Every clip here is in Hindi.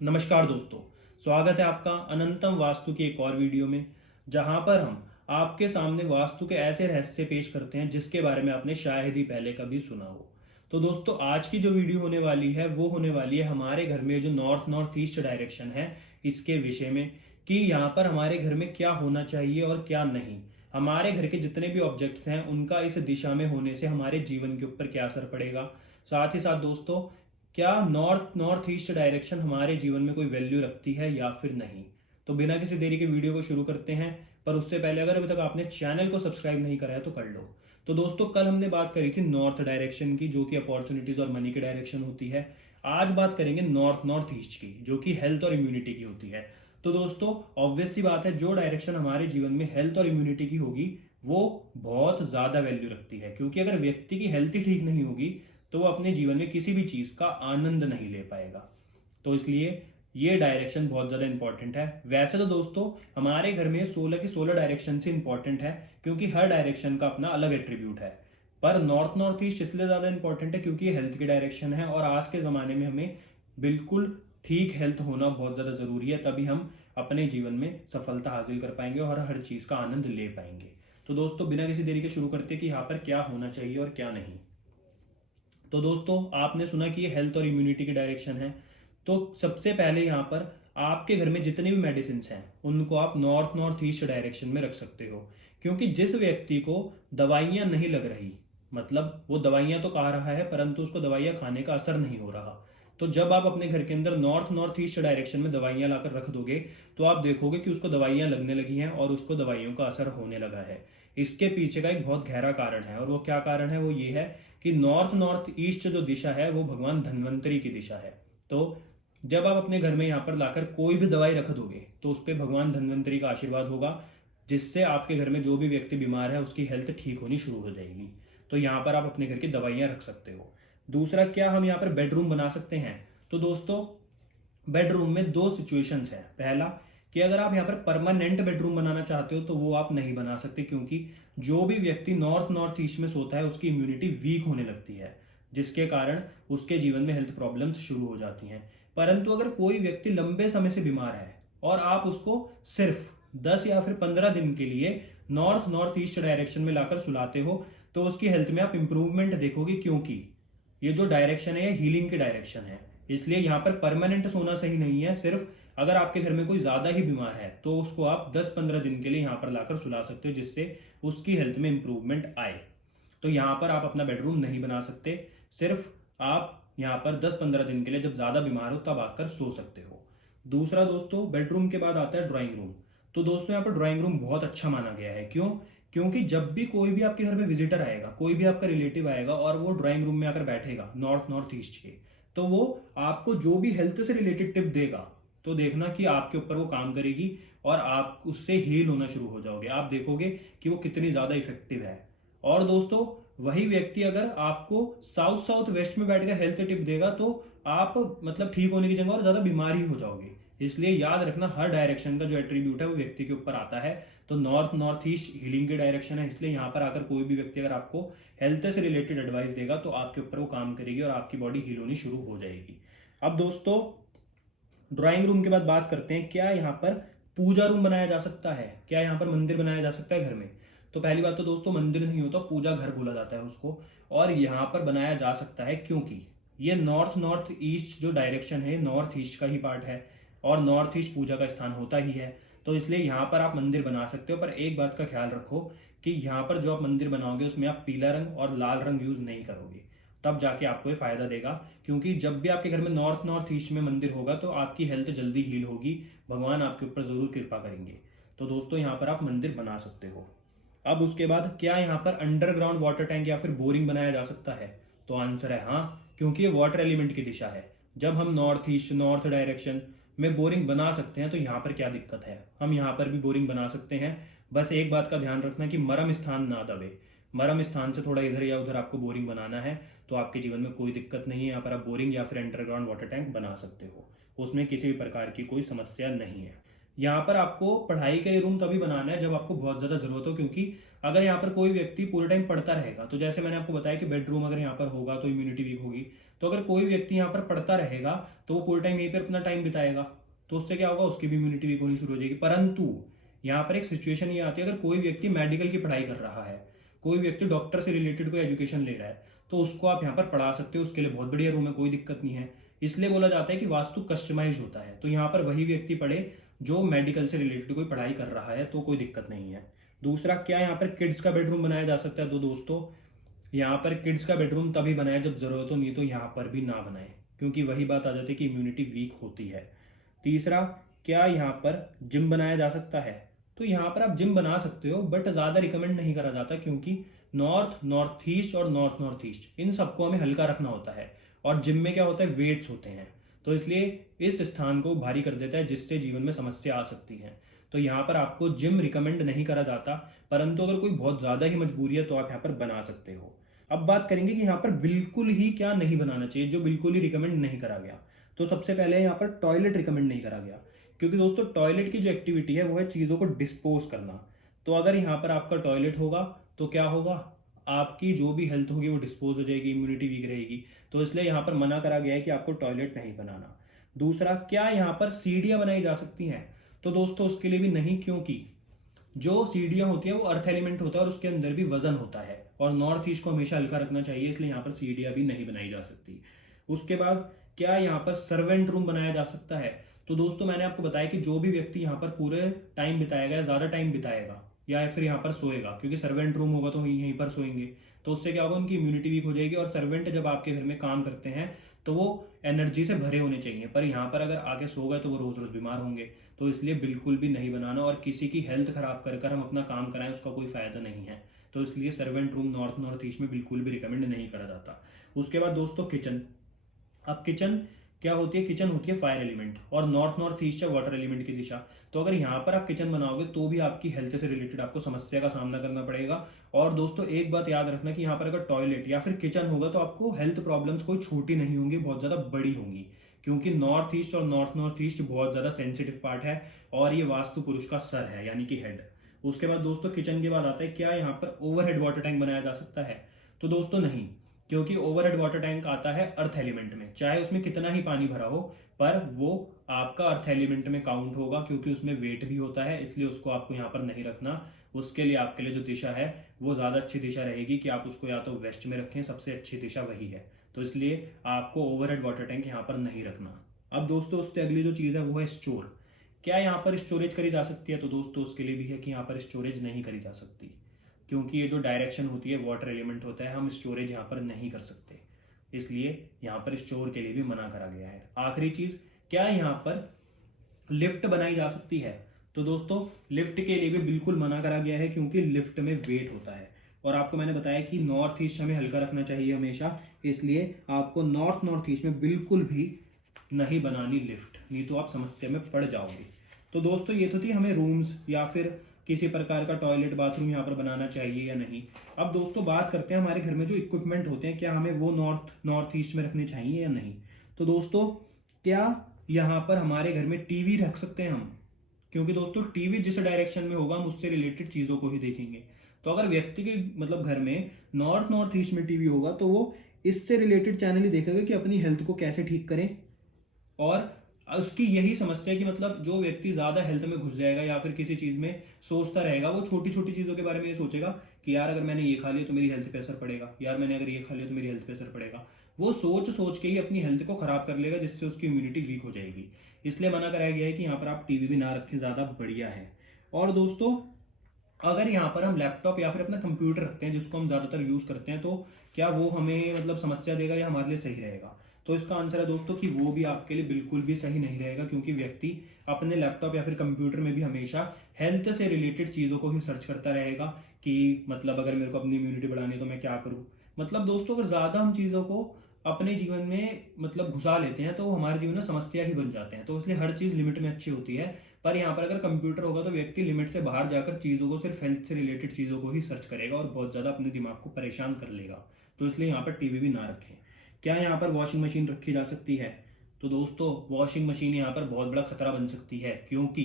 नमस्कार दोस्तों। स्वागत है आपका अनंतम वास्तु की एक और वीडियो में, जहां पर हम आपके सामने वास्तु के ऐसे रहस्य पेश करते हैं जिसके बारे में आपने शायद ही पहले कभी सुना हो। तो दोस्तों, आज की जो वीडियो होने वाली है वो होने वाली है हमारे घर में जो नॉर्थ नॉर्थ ईस्ट डायरेक्शन है इसके विषय में, कि यहाँ पर हमारे घर में क्या होना चाहिए और क्या नहीं। हमारे घर के जितने भी ऑब्जेक्ट्स हैं उनका इस दिशा में होने से हमारे जीवन के ऊपर क्या असर पड़ेगा। साथ ही साथ दोस्तों, क्या नॉर्थ नॉर्थ ईस्ट डायरेक्शन हमारे जीवन में कोई वैल्यू रखती है या फिर नहीं। तो बिना किसी देरी के वीडियो को शुरू करते हैं, पर उससे पहले अगर अभी तक आपने चैनल को सब्सक्राइब नहीं करा है तो कर लो। तो दोस्तों, कल हमने बात करी थी नॉर्थ डायरेक्शन की, जो कि अपॉर्चुनिटीज और मनी की डायरेक्शन होती है। आज बात करेंगे नॉर्थ नॉर्थ ईस्ट की, जो कि हेल्थ और इम्यूनिटी की होती है। तो दोस्तों, ऑब्वियस सी बात है, जो डायरेक्शन हमारे जीवन में हेल्थ और इम्यूनिटी की होगी वो बहुत ज्यादा वैल्यू रखती है, क्योंकि अगर व्यक्ति की हेल्थ ही ठीक नहीं होगी तो वो अपने जीवन में किसी भी चीज का आनंद नहीं ले पाएगा। तो इसलिए ये डायरेक्शन बहुत ज़्यादा इंपॉर्टेंट है। वैसे तो दोस्तों, हमारे घर में 16 की 16 डायरेक्शन से इंपॉर्टेंट है, क्योंकि हर डायरेक्शन का अपना अलग एट्रीब्यूट है। पर नॉर्थ नॉर्थ ईस्ट इसलिए ज़्यादा इंपॉर्टेंट है क्योंकि ये हेल्थ की डायरेक्शन है, और आज के ज़माने में हमें बिल्कुल ठीक हेल्थ होना बहुत ज़्यादा ज़रूरी है, तभी हम अपने जीवन में सफलता हासिल कर पाएंगे और हर चीज़ का आनंद ले पाएंगे। तो दोस्तों, बिना किसी देरी के शुरू करते हैं कि यहाँ पर क्या होना चाहिए और क्या नहीं। तो दोस्तों, आपने सुना कि ये हेल्थ और इम्यूनिटी की डायरेक्शन है। तो सबसे पहले यहाँ पर आपके घर में जितनी भी मेडिसिन हैं उनको आप नॉर्थ नॉर्थ ईस्ट डायरेक्शन में रख सकते हो, क्योंकि जिस व्यक्ति को दवाइयाँ नहीं लग रही, मतलब वो दवाइयाँ तो खा रहा है परंतु उसको दवाइयाँ खाने का असर नहीं हो रहा, तो जब आप अपने घर के अंदर नॉर्थ नॉर्थ ईस्ट डायरेक्शन में दवाइयाँ लाकर रख दोगे तो आप देखोगे कि उसको दवाइयाँ लगने लगी हैं और उसको दवाइयों का असर होने लगा है। इसके पीछे का एक बहुत गहरा कारण है, और वो क्या कारण है, वो ये है कि नॉर्थ नॉर्थ ईस्ट जो दिशा है वो भगवान धन्वंतरी की दिशा है। तो जब आप अपने घर में यहाँ पर लाकर कोई भी दवाई रख दोगे तो उस पर भगवान धन्वंतरी का आशीर्वाद होगा, जिससे आपके घर में जो भी व्यक्ति बीमार है उसकी हेल्थ ठीक होनी शुरू हो जाएगी। तो यहाँ पर आप अपने घर की दवाइयाँ रख सकते हो। दूसरा, क्या हम यहाँ पर बेडरूम बना सकते हैं? तो दोस्तों, बेडरूम में दो सिचुएशंस हैं। पहला, कि अगर आप यहाँ पर परमानेंट बेडरूम बनाना चाहते हो तो वो आप नहीं बना सकते, क्योंकि जो भी व्यक्ति नॉर्थ नॉर्थ ईस्ट में सोता है उसकी इम्यूनिटी वीक होने लगती है, जिसके कारण उसके जीवन में हेल्थ प्रॉब्लम्स शुरू हो जाती हैं। परंतु अगर कोई व्यक्ति लंबे समय से बीमार है और आप उसको सिर्फ 10 या फिर 15 दिन के लिए नॉर्थ नॉर्थ ईस्ट डायरेक्शन में लाकर सुलाते हो तो उसकी हेल्थ में आप इंप्रूवमेंट देखोगे, क्योंकि ये जो डायरेक्शन है ये हीलिंग की डायरेक्शन है। इसलिए यहाँ पर परमानेंट सोना सही नहीं है। सिर्फ अगर आपके घर में कोई ज्यादा ही बीमार है तो उसको आप 10-15 दिन के लिए यहाँ पर लाकर सुला सकते हो, जिससे उसकी हेल्थ में इंप्रूवमेंट आए। तो यहाँ पर आप अपना बेडरूम नहीं बना सकते, सिर्फ आप यहाँ पर 10-15 दिन के लिए जब ज्यादा बीमार हो तब आकर सो सकते हो। दूसरा दोस्तों, बेडरूम के बाद आता है ड्राइंग रूम। तो दोस्तों, यहाँ पर ड्राइंग रूम बहुत अच्छा माना गया है। क्यों? क्योंकि जब भी कोई भी आपके घर में विजिटर आएगा, कोई भी आपका रिलेटिव आएगा और वो ड्राइंग रूम में आकर बैठेगा नॉर्थ नॉर्थ ईस्ट के, तो वो आपको जो भी हेल्थ से रिलेटेड टिप देगा तो देखना कि आपके ऊपर वो काम करेगी और आप उससे हील होना शुरू हो जाओगे। आप देखोगे कि वो कितनी ज्यादा इफेक्टिव है। और दोस्तों, वही व्यक्ति अगर आपको साउथ साउथ वेस्ट में बैठकर हेल्थ टिप देगा तो आप मतलब ठीक होने की जगह और ज्यादा बीमार ही हो जाओगे। इसलिए याद रखना, हर डायरेक्शन का जो एट्रीब्यूट है वो व्यक्ति के ऊपर आता है। तो नॉर्थ नॉर्थ ईस्ट हीलिंग की डायरेक्शन है, इसलिए यहाँ पर आकर कोई भी व्यक्ति अगर आपको हेल्थ से रिलेटेड एडवाइस देगा तो आपके ऊपर वो काम करेगी और आपकी बॉडी हील होनी शुरू हो जाएगी। अब दोस्तों, ड्राइंग रूम के बाद बात करते हैं, क्या यहाँ पर पूजा रूम बनाया जा सकता है? क्या यहाँ पर मंदिर बनाया जा सकता है घर में? तो पहली बात तो दोस्तों, मंदिर नहीं होता, पूजा घर बोला जाता है उसको। और यहाँ पर बनाया जा सकता है क्योंकि ये नॉर्थ नॉर्थ ईस्ट जो डायरेक्शन है नॉर्थ ईस्ट का ही पार्ट है, और नॉर्थ ईस्ट पूजा का स्थान होता ही है। तो इसलिए यहाँ पर आप मंदिर बना सकते हो, पर एक बात का ख्याल रखो कि यहाँ पर जो आप मंदिर बनाओगे उसमें आप पीला रंग और लाल रंग यूज नहीं करोगे, तब जाके आपको ये फायदा देगा। क्योंकि जब भी आपके घर में नॉर्थ नॉर्थ ईस्ट में मंदिर होगा तो आपकी हेल्थ जल्दी हील होगी, भगवान आपके ऊपर जरूर कृपा करेंगे। तो दोस्तों, यहाँ पर आप मंदिर बना सकते हो। अब उसके बाद, क्या यहाँ पर अंडरग्राउंड वाटर टैंक या फिर बोरिंग बनाया जा सकता है? तो आंसर है हाँ, क्योंकि ये वाटर एलिमेंट की दिशा है। जब हम नॉर्थ ईस्ट नॉर्थ डायरेक्शन में बोरिंग बना सकते हैं तो यहाँ पर क्या दिक्कत है, हम यहाँ पर भी बोरिंग बना सकते हैं। बस एक बात का ध्यान रखना कि मरम स्थान ना दबे। मरम स्थान से थोड़ा इधर या उधर आपको बोरिंग बनाना है तो आपके जीवन में कोई दिक्कत नहीं है। यहाँ पर आप बोरिंग या फिर अंडरग्राउंड वाटर टैंक बना सकते हो, उसमें किसी भी प्रकार की कोई समस्या नहीं है। यहाँ पर आपको पढ़ाई के लिए रूम तभी बनाना है जब आपको बहुत ज़्यादा ज़रूरत हो, क्योंकि अगर यहाँ पर कोई व्यक्ति पूरे टाइम पढ़ता रहेगा, तो जैसे मैंने आपको बताया कि बेडरूम अगर यहाँ पर होगा तो इम्यूनिटी वीक होगी। तो अगर कोई व्यक्ति यहाँ पर पढ़ता रहेगा तो वो पूरे टाइम यहीं पर अपना टाइम बिताएगा, तो उससे क्या होगा, उसकी भी इम्यूनिटी वीक होनी शुरू हो जाएगी। परंतु यहाँ पर एक सिचुएशन ये आती है, अगर कोई व्यक्ति मेडिकल की पढ़ाई कर रहा है, कोई व्यक्ति डॉक्टर से रिलेटेड कोई एजुकेशन ले रहा है, तो उसको आप यहाँ पर पढ़ा सकते हो, उसके लिए बहुत बढ़िया रूम है, कोई दिक्कत नहीं है। इसलिए बोला जाता है कि वास्तु कस्टमाइज होता है। तो यहाँ पर वही व्यक्ति पढ़े जो मेडिकल से रिलेटेड कोई पढ़ाई कर रहा है, तो कोई दिक्कत नहीं है। दूसरा, क्या यहाँ पर किड्स का बेडरूम बनाया जा सकता है? तो दोस्तों यहाँ पर किड्स का बेडरूम तभी बनाए जब जरूरत हो, नहीं तो यहाँ पर भी ना बनाए, क्योंकि वही बात आ जाती है कि इम्यूनिटी वीक होती है। तीसरा, क्या यहाँ पर जिम बनाया जा सकता है? तो यहाँ पर आप जिम बना सकते हो, बट ज़्यादा रिकमेंड नहीं करा जाता, क्योंकि नॉर्थ नॉर्थ ईस्ट और नॉर्थ नॉर्थ ईस्ट इन सबको हमें हल्का रखना होता है, और जिम में क्या होता है, वेट्स होते हैं, तो इसलिए इस स्थान को भारी कर देता है, जिससे जीवन में समस्या आ सकती है। तो यहाँ पर आपको जिम रिकमेंड नहीं करा जाता, परंतु अगर कोई बहुत ज़्यादा ही मजबूरी है तो आप यहाँ पर बना सकते हो। अब बात करेंगे कि यहाँ पर बिल्कुल ही क्या नहीं बनाना चाहिए, जो बिल्कुल ही रिकमेंड नहीं करा गया। तो सबसे पहले यहाँ पर टॉयलेट रिकमेंड नहीं करा गया, क्योंकि दोस्तों टॉयलेट की जो एक्टिविटी है वो है चीज़ों को डिस्पोज करना। तो अगर यहाँ पर आपका टॉयलेट होगा तो क्या होगा, आपकी जो भी हेल्थ होगी वो डिस्पोज हो जाएगी, इम्यूनिटी वीक रहेगी। तो इसलिए यहाँ पर मना करा गया है कि आपको टॉयलेट नहीं बनाना। दूसरा, क्या यहाँ पर सीढ़ियाँ बनाई जा सकती हैं? तो दोस्तों उसके लिए भी नहीं, क्योंकि जो सीढ़ियाँ होती हैं वो अर्थ एलिमेंट होता है और उसके अंदर भी वजन होता है, और नॉर्थ ईस्ट को हमेशा हल्का रखना चाहिए, इसलिए यहाँ पर सीढ़ियाँ भी नहीं बनाई जा सकती। उसके बाद, क्या यहाँ पर सर्वेंट रूम बनाया जा सकता है? तो दोस्तों मैंने आपको बताया कि जो भी व्यक्ति यहाँ पर पूरे टाइम बिताएगा या ज़्यादा टाइम बिताएगा या फिर यहाँ पर सोएगा, क्योंकि सर्वेंट रूम होगा तो यहीं पर सोएंगे, तो उससे क्या होगा, उनकी इम्यूनिटी वीक हो जाएगी। और सर्वेंट जब आपके घर में काम करते हैं तो वो एनर्जी से भरे होने चाहिए, पर यहाँ पर अगर आके सो गए तो वो रोज़ रोज़ बीमार होंगे। तो इसलिए बिल्कुल भी नहीं बनाना, और किसी की हेल्थ खराब कर कर हम अपना काम कराएं उसका कोई फ़ायदा नहीं है। तो इसलिए servant room north north east में बिल्कुल भी रिकमेंड नहीं करा जाता। उसके बाद दोस्तों किचन। अब किचन क्या होती है, किचन होती है फायर एलिमेंट, और नॉर्थ नॉर्थ ईस्ट है वाटर एलिमेंट की दिशा। तो अगर यहाँ पर आप किचन बनाओगे तो भी आपकी हेल्थ से रिलेटेड आपको समस्या का सामना करना पड़ेगा। और दोस्तों एक बात याद रखना कि यहाँ पर अगर टॉयलेट या फिर किचन होगा तो आपको हेल्थ प्रॉब्लम्स कोई छोटी नहीं होंगी, बहुत ज़्यादा बड़ी होंगी, क्योंकि नॉर्थ ईस्ट और नॉर्थ नॉर्थ ईस्ट बहुत ज़्यादा सेंसिटिव पार्ट है, और ये वास्तु पुरुष का सर है, यानी कि हेड। उसके बाद दोस्तों किचन के बाद आता है, क्या यहाँ पर ओवरहेड वाटर टैंक बनाया जा सकता है? तो दोस्तों नहीं, क्योंकि ओवरहेड वाटर टैंक आता है अर्थ एलिमेंट में, चाहे उसमें कितना ही पानी भरा हो, पर वो आपका अर्थ एलिमेंट में काउंट होगा, क्योंकि उसमें वेट भी होता है, इसलिए उसको आपको यहाँ पर नहीं रखना। उसके लिए आपके लिए जो दिशा है वो ज़्यादा अच्छी दिशा रहेगी कि आप उसको या तो वेस्ट में रखें, सबसे अच्छी दिशा वही है। तो इसलिए आपको ओवरहेड वाटर टैंक यहाँ पर नहीं रखना। अब दोस्तों उससे अगली जो चीज़ है वो है स्टोर। क्या यहाँ पर स्टोरेज करी जा सकती है? तो दोस्तों उसके लिए भी है कि यहाँ पर स्टोरेज नहीं करी जा सकती, क्योंकि ये जो डायरेक्शन होती है वाटर एलिमेंट होता है, हम स्टोरेज यहाँ पर नहीं कर सकते, इसलिए यहाँ पर स्टोर के लिए भी मना करा गया है। आखिरी चीज़, क्या यहाँ पर लिफ्ट बनाई जा सकती है? तो दोस्तों लिफ्ट के लिए भी बिल्कुल मना करा गया है, क्योंकि लिफ्ट में वेट होता है, और आपको मैंने बताया कि नॉर्थ ईस्ट हमें हल्का रखना चाहिए हमेशा, इसलिए आपको नॉर्थ नॉर्थ ईस्ट में बिल्कुल भी नहीं बनानी लिफ्ट, नहीं तो आप समस्या में पड़ जाओगे। तो दोस्तों ये तो थी हमें रूम्स या फिर किसी प्रकार का टॉयलेट बाथरूम यहाँ पर बनाना चाहिए या नहीं। अब दोस्तों बात करते हैं हमारे घर में जो इक्विपमेंट होते हैं, क्या हमें वो नॉर्थ ईस्ट में रखने चाहिए या नहीं। तो दोस्तों क्या यहाँ पर हमारे घर में टीवी रख सकते हैं हम? क्योंकि दोस्तों टीवी जिस डायरेक्शन में होगा हम उससे रिलेटेड चीज़ों को ही देखेंगे। तो अगर व्यक्ति के मतलब घर में नॉर्थ नॉर्थ ईस्ट में टीवी होगा तो वो इससे रिलेटेड चैनल ही देखेगा कि अपनी हेल्थ को कैसे ठीक करें। और उसकी यही समस्या है कि मतलब जो व्यक्ति ज़्यादा हेल्थ में घुस जाएगा या फिर किसी चीज़ में सोचता रहेगा, वो छोटी छोटी चीज़ों के बारे में ये सोचेगा कि यार अगर मैंने ये खा लिया तो मेरी हेल्थ पे असर पड़ेगा, यार मैंने अगर ये खा लिया तो मेरी हेल्थ पे असर पड़ेगा। वो सोच सोच के ही अपनी हेल्थ को ख़राब कर लेगा, जिससे उसकी इम्यूनिटी वीक हो जाएगी। इसलिए मना कराया गया है कि यहाँ पर आप टीवी भी ना रखें, ज़्यादा बढ़िया है। और दोस्तों अगर यहाँ पर हम लैपटॉप या फिर अपना कंप्यूटर रखते हैं जिसको हम ज़्यादातर यूज़ करते हैं, तो क्या वो हमें मतलब समस्या देगा या हमारे लिए सही रहेगा? तो इसका आंसर है दोस्तों कि वो भी आपके लिए बिल्कुल भी सही नहीं रहेगा, क्योंकि व्यक्ति अपने लैपटॉप या फिर कंप्यूटर में भी हमेशा हेल्थ से रिलेटेड चीज़ों को ही सर्च करता रहेगा कि मतलब अगर मेरे को अपनी इम्यूनिटी बढ़ानी है तो मैं क्या करूँ। मतलब दोस्तों अगर ज़्यादा हम चीज़ों को अपने जीवन में मतलब घुसा लेते हैं तो वो हमारे जीवन में समस्या ही बन जाते हैं। तो इसलिए हर चीज़ लिमिट में अच्छी होती है, पर यहाँ पर अगर कंप्यूटर होगा तो व्यक्ति लिमिट से बाहर जाकर चीज़ों को, सिर्फ हेल्थ से रिलेटेड चीज़ों को ही सर्च करेगा और बहुत ज़्यादा अपने दिमाग को परेशान कर लेगा। तो इसलिए यहाँ पर टीवी भी ना रखें। क्या यहाँ पर वॉशिंग मशीन रखी जा सकती है? तो दोस्तों वॉशिंग मशीन यहाँ पर बहुत बड़ा खतरा बन सकती है, क्योंकि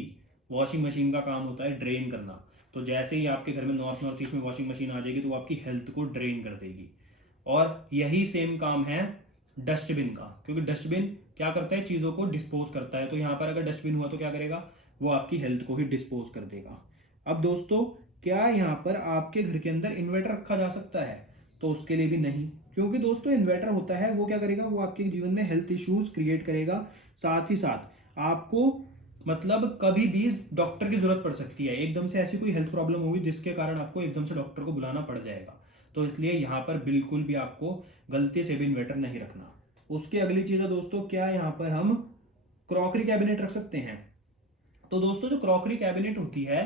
वॉशिंग मशीन का काम होता है ड्रेन करना। तो जैसे ही आपके घर में नॉर्थ ईस्ट में वॉशिंग मशीन आ जाएगी तो वो आपकी हेल्थ को ड्रेन कर देगी। और यही सेम काम है डस्टबिन का, क्योंकि डस्टबिन क्या करता है, चीज़ों को डिस्पोज करता है। तो यहाँ पर अगर डस्टबिन हुआ तो क्या करेगा, वो आपकी हेल्थ को ही डिस्पोज कर देगा। अब दोस्तों, क्या यहाँ पर आपके घर के अंदर इन्वर्टर रखा जा सकता है? तो उसके लिए भी नहीं, क्योंकि दोस्तों इन्वर्टर होता है वो क्या करेगा, वो आपके जीवन में हेल्थ इश्यूज क्रिएट करेगा। साथ ही साथ आपको मतलब कभी भी डॉक्टर की जरूरत पड़ सकती है, एकदम से ऐसी कोई हेल्थ प्रॉब्लम होगी जिसके कारण आपको एकदम से डॉक्टर को बुलाना पड़ जाएगा। तो इसलिए यहाँ पर बिल्कुल भी आपको गलती से भी इन्वर्टर नहीं रखना। उसकी अगली चीज़ है दोस्तों, क्या यहाँ पर हम क्रॉकरी कैबिनेट रख सकते हैं? तो दोस्तों जो क्रॉकरी कैबिनेट होती है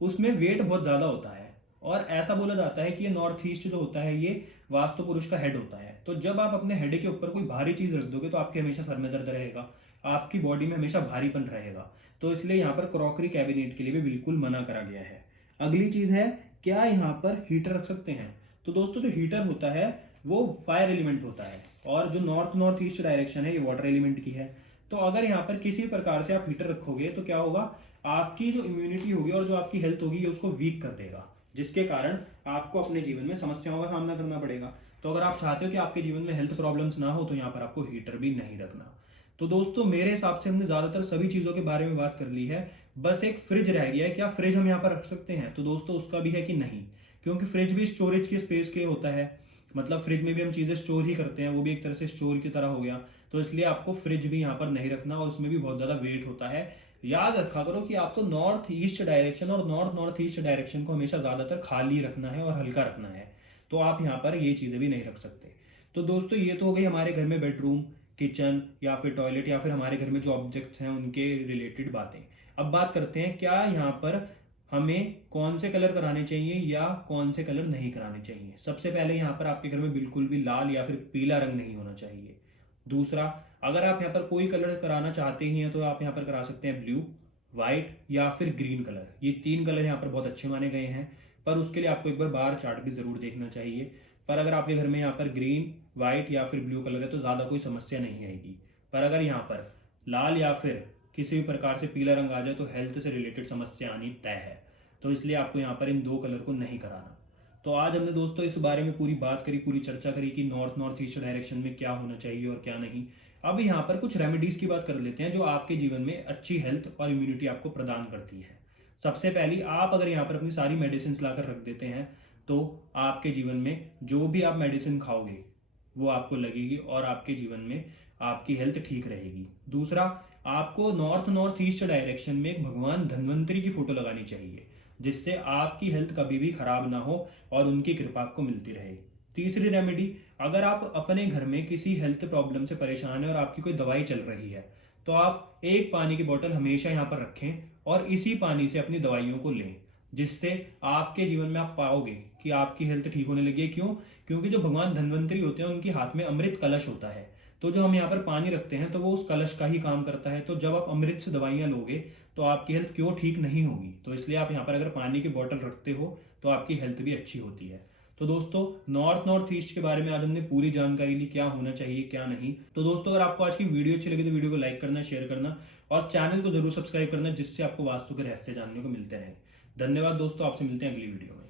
उसमें वेट बहुत ज़्यादा होता है, और ऐसा बोला जाता है कि ये नॉर्थ ईस्ट जो होता है ये वास्तु पुरुष का हेड होता है। तो जब आप अपने हेड के ऊपर कोई भारी चीज़ रख दोगे तो आपके हमेशा सर में दर्द रहेगा, आपकी बॉडी में हमेशा भारीपन रहेगा। तो इसलिए यहाँ पर क्रॉकरी कैबिनेट के लिए भी बिल्कुल मना करा गया है। अगली चीज़ है, क्या यहाँ पर हीटर रख सकते हैं? तो दोस्तों जो हीटर होता है वो फायर एलिमेंट होता है, और जो नॉर्थ ईस्ट डायरेक्शन है ये वाटर एलिमेंट की है। तो अगर यहाँ पर किसी प्रकार से आप हीटर रखोगे तो क्या होगा, आपकी जो इम्यूनिटी होगी और जो आपकी हेल्थ होगी ये उसको वीक कर देगा, जिसके कारण आपको अपने जीवन में समस्याओं का सामना करना पड़ेगा। तो अगर आप चाहते हो कि आपके जीवन में हेल्थ प्रॉब्लम्स ना हो तो यहाँ पर आपको हीटर भी नहीं रखना। तो दोस्तों मेरे हिसाब से हमने ज़्यादातर सभी चीज़ों के बारे में बात कर ली है। बस एक फ्रिज रह गया है, क्या फ्रिज हम यहाँ पर रख सकते हैं? तो दोस्तों उसका भी है कि नहीं, क्योंकि फ्रिज भी स्टोरेज के स्पेस के होता है, मतलब फ्रिज में भी हम चीज़ें स्टोर ही करते हैं, वो भी एक तरह से स्टोर की तरह हो गया। तो इसलिए आपको फ्रिज भी यहाँ पर नहीं रखना, और उसमें भी बहुत ज़्यादा वेट होता है। याद रखा करो कि आपको नॉर्थ ईस्ट डायरेक्शन और नॉर्थ ईस्ट डायरेक्शन को हमेशा ज़्यादातर खाली रखना है और हल्का रखना है। तो आप यहाँ पर ये चीज़ें भी नहीं रख सकते। तो दोस्तों ये तो हो गई हमारे घर में बेडरूम, किचन या फिर टॉयलेट या फिर हमारे घर में जो ऑब्जेक्ट्स हैं उनके रिलेटेड बातें। अब बात करते हैं क्या यहाँ पर हमें कौन से कलर कराने चाहिए या कौन से कलर नहीं कराने चाहिए। सबसे पहले यहाँ पर आपके घर में बिल्कुल भी लाल या फिर पीला रंग नहीं होना चाहिए। दूसरा, अगर आप यहाँ पर कोई कलर कराना चाहते ही हैं तो आप यहाँ पर करा सकते हैं ब्लू, व्हाइट या फिर ग्रीन कलर। ये 3 कलर यहाँ पर बहुत अच्छे माने गए हैं, पर उसके लिए आपको एक बार बार चार्ट भी जरूर देखना चाहिए। पर अगर आपके घर में यहाँ पर ग्रीन, व्हाइट या फिर ब्लू कलर है तो ज़्यादा कोई समस्या नहीं आएगी। पर अगर यहाँ पर लाल या फिर किसी भी प्रकार से पीला रंग आ जाए तो हेल्थ से रिलेटेड समस्या आनी तय है। तो इसलिए आपको यहाँ पर इन 2 कलर को नहीं कराना। तो आज हमने दोस्तों इस बारे में पूरी बात करी, पूरी चर्चा करी कि नॉर्थ ईस्ट डायरेक्शन में क्या होना चाहिए और क्या नहीं। अब यहाँ पर कुछ रेमेडीज की बात कर लेते हैं जो आपके जीवन में अच्छी हेल्थ और इम्यूनिटी आपको प्रदान करती है। सबसे पहली, आप अगर यहाँ पर अपनी सारी मेडिसिन लाकर रख देते हैं तो आपके जीवन में जो भी आप मेडिसिन खाओगे वो आपको लगेगी और आपके जीवन में आपकी हेल्थ ठीक रहेगी। दूसरा, आपको नॉर्थ ईस्ट डायरेक्शन में एक भगवान धन्वंतरी की फोटो लगानी चाहिए, जिससे आपकी हेल्थ कभी भी खराब ना हो और उनकी कृपा आपको मिलती रहे। तीसरी रेमेडी, अगर आप अपने घर में किसी हेल्थ प्रॉब्लम से परेशान है और आपकी कोई दवाई चल रही है तो आप एक पानी की बोतल हमेशा यहाँ पर रखें और इसी पानी से अपनी दवाइयों को लें, जिससे आपके जीवन में आप पाओगे कि आपकी हेल्थ ठीक होने लगी है। क्यों? क्योंकि जो भगवान धन्वंतरी होते हैं उनके हाथ में अमृत कलश होता है। तो जो हम यहाँ पर पानी रखते हैं तो वो उस कलश का ही काम करता है। तो जब आप अमृत से दवाइयाँ लोगे तो आपकी हेल्थ क्यों ठीक नहीं होगी। तो इसलिए आप यहाँ पर अगर पानी की बोतल रखते हो तो आपकी हेल्थ भी अच्छी होती है। तो दोस्तों नॉर्थ ईस्ट के बारे में आज हमने पूरी जानकारी ली, क्या होना चाहिए क्या नहीं। तो दोस्तों अगर आपको आज की वीडियो अच्छी लगी तो वीडियो को लाइक करना, शेयर करना और चैनल को जरूर सब्सक्राइब करना, जिससे आपको वास्तु के रहस्य जानने को मिलते रहे। धन्यवाद दोस्तों, आपसे मिलते हैं अगली वीडियो में।